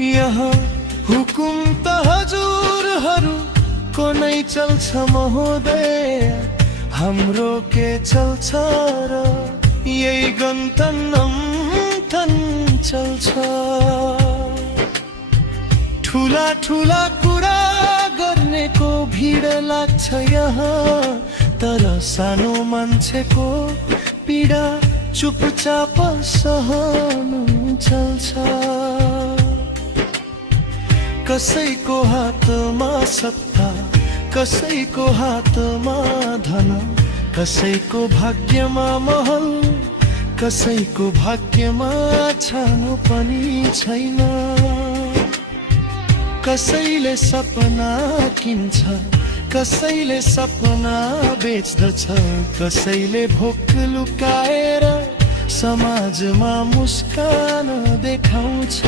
यहाँ हुकुम त हजुरहरूको नै चल्छ महोदय, हाम्रो के चल्छ र यही गन्तन्यम थन चल्छ। ठुला ठुला कुरा गर्नेको भिड लाग्छ यहाँ, तर सानो मान्छेको पीडा चुपचाप सहनु चल्छ। कसैको हातमा सत्ता, कसैको हातमा धन, कसैको भाग्यमा महल, कसैको भाग्यमा छानो पनि छैन। कसैले सपना किन्छ, कसैले सपना बेच्दछ, कसैले भोक लुकाएर समाजमा मुस्कान देखाउँछ।